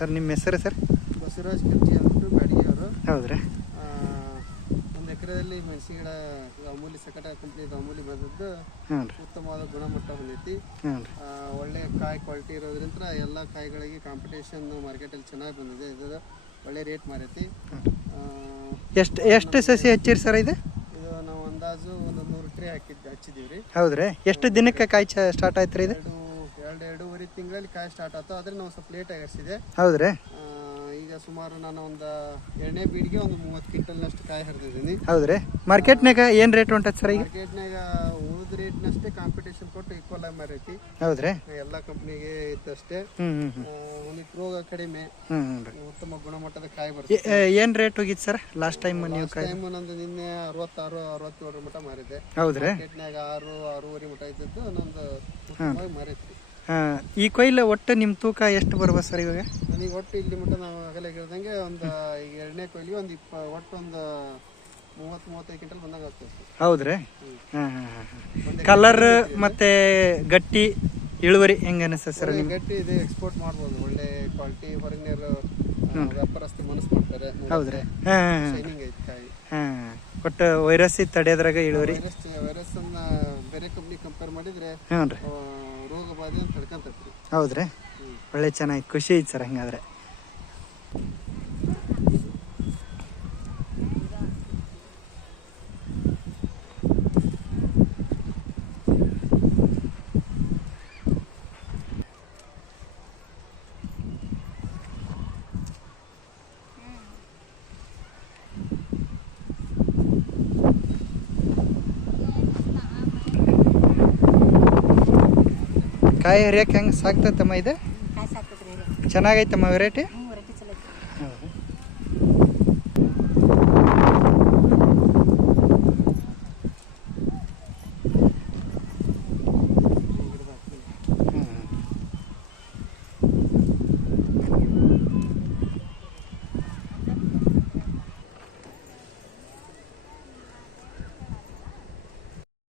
Sir ನಿಮ್ಮ ಹೆಸರು sir? Basavaraj ಕರ್ಜಿ ಅಂದ್ಬಿಟ್ಟು ಬ್ಯಾಡಗಿ ಅವರು. ಹೌದ್ರಿ. ಒಂದು ಎಕರೆಯಲ್ಲಿ ಮೆಣಸಿನ ಗಿಡ ಅಮೂಲಿ ಸಕಟ ಕಂಪ್ನಿದು ಅಮೂಲಿ ಬಂದದ್ದು ಹ್ಞೂ ರೀ. ಉತ್ತಮವಾದ ಗುಣಮಟ್ಟ ಹೊಂದೈತಿ. ಹ್ಞೂ ರೀ. ಒಳ್ಳೆ ಕಾಯಿ ಕ್ವಾಲಿಟಿ ಇರೋದ್ರಿಂದ ಎಲ್ಲ ಕಾಯಿಗಳಿಗೆ ಕಾಂಪಿಟೇಷನ್ ಮಾರ್ಕೆಟಲ್ಲಿ ಚೆನ್ನಾಗಿ ಬಂದಿದೆ. ಇದು ಒಳ್ಳೆ ರೇಟ್ ಮಾರೈತಿ. ಎಷ್ಟು ಸಸಿ ಹಚ್ಚಿರಿ ಸರ್ ಇದು? ಇದು ನಾವು ಅಂದಾಜು ಒಂದು 100 ಟ್ರೇ ಹಚ್ಚಿದ್ದೀವಿ ರೀ. ಹೌದ್ರಿ. ಎಷ್ಟು ದಿನಕ್ಕೆ ಕಾಯಿ ಸ್ಟಾರ್ಟ್ ಆಯ್ತು ರೀ ಇದು? ಎರಡೂವರೆ ತಿಂಗಳಲ್ಲಿ ಕಾಯಿ ಸ್ಟಾರ್ಟ್ ಆಯ್ತು. ಆದರೆ ನಾವು ಸ್ವಲ್ಪ ಲೇಟಾಗಿ ಹಚ್ಚಿದೆ. ಹೌದ್ರಿ. ಈಗ ಸುಮಾರು ನಾನು ಒಂದು 2ನೇ ಬೀಡಿಗೆ ಒಂದು 30 ಕ್ವಿಂಟಲ್ನಷ್ಟು ಕಾಯಿ ಹರಿದಿದ್ದೀನಿ. ಹೌದ್ರಿ. ಮಾರ್ಕೆಟ್ನಾಗ ಏನು ರೇಟ್ ಹೊಂಟೈತೆ ಸರ್ ಈಗ? ಮಾರ್ಕೆಟ್ನಾಗ ಉಳಿದ ರೇಟ್ನಷ್ಟೇ ಕಾಂಪಿಟೇಷನ್ ಕೊಟ್ಟು ಈಕ್ವಲ್ ಆಗಿ ಮಾರೈತಿ. ಹೌದ್ರಿ. ಎಲ್ಲ ಕಂಪ್ನಿಗೆ ಇದ್ದಷ್ಟೇ. ಒಂದಿಟ್ಟು ರೋಗ ಕಡಿಮೆ, ಉತ್ತಮ ಗುಣಮಟ್ಟದ ಕಾಯಿ ಬರ್ತದೆ. ಏನು ರೇಟ್ ಹೋಗಿತ್ತು ಸರ್ ಲಾಸ್ಟ್ ಟೈಮ್ ನೀವು? ಟೈಮ್ ನಂದು ನಿನ್ನೆ 66-67 ಮಟ್ಟ ಮಾರಿದೆ. ಹೌದ್ರಿ. ಮಾರ್ಕೆಟ್ನಾಗ 6-6.5 ಮಟ್ಟ ಇದ್ದದ್ದು ನಂದು ಉತ್ತಮವಾಗಿ ಮಾರೈತಿ. ಈ ಕೊಯ್ಲು ಒಟ್ಟು ನಿಮ್ಮ ತೂಕ ಎಷ್ಟು ಬರ್ಬೋದು ಸರ್ ಇವಾಗ? ನನಗೆ ಒಟ್ಟು ಇಲ್ಲಿ ಮಟ್ಟ ನಾವು ಆಗಲೇ ಹೇಳಿದಂಗೆ ಒಂದು ಈಗ 2ನೇ ಕೊಯ್ಲಿ ಒಂದು ಒಟ್ಟು ಒಂದು 30-35 ಕ್ವಿಂಟಲ್ ಬಂದಂಗೆ ಆಗ್ತದೆ. ಹೌದ್ರಿ. ಕಲರ್ ಮತ್ತೆ ಗಟ್ಟಿ ಇಳುವರಿ ಹೆಂಗೆ ಅನಿಸ್ತದೆ ಸರ್? ಗಟ್ಟಿ ಇದೆ, ಎಕ್ಸ್ಪೋರ್ಟ್ ಮಾಡ್ಬೋದು. ಒಳ್ಳೆ ಕ್ವಾಲಿಟಿ, ಹೊರಗಿನರು ವ್ಯಾಪಾರಸ್ಥರು ಮನಸ್ಸು ಮಾಡ್ತಾರೆ. ಹೌದ್ರಿ. ಶೈನಿಂಗ್ ಐತಿ ಕಾಯಿ. ಒಟ್ಟು ವೈರಸ್ ತಡೆಯೋದ್ರಾಗ ಇಳುವರಿ. ವೈರಸ್ ಅನ್ನ ಬೇರೆ ಕಂಪ್ನಿ ಕಂಪೇರ್ ಮಾಡಿದ್ರೆ ಹ್ಞೂ ರೀ, ರೋಗ ಬಾಧೆ ತಡ್ಕೊಂತೈತ್ರಿ. ಹೌದ್ರಿ. ಒಳ್ಳೆ ಚೆನ್ನಾಗಿ ಖುಷಿ ಐತೆ ಸರ್ ಹಂಗಾದ್ರೆ. ಕಾಯಿ ಹರಿಯಕ್ಕೆ ಹೆಂಗೆ ಸಾಕ್ತೈತಮ್ಮ ಇದು? ಚೆನ್ನಾಗೈತಮ್ಮ ವೆರೈಟಿ.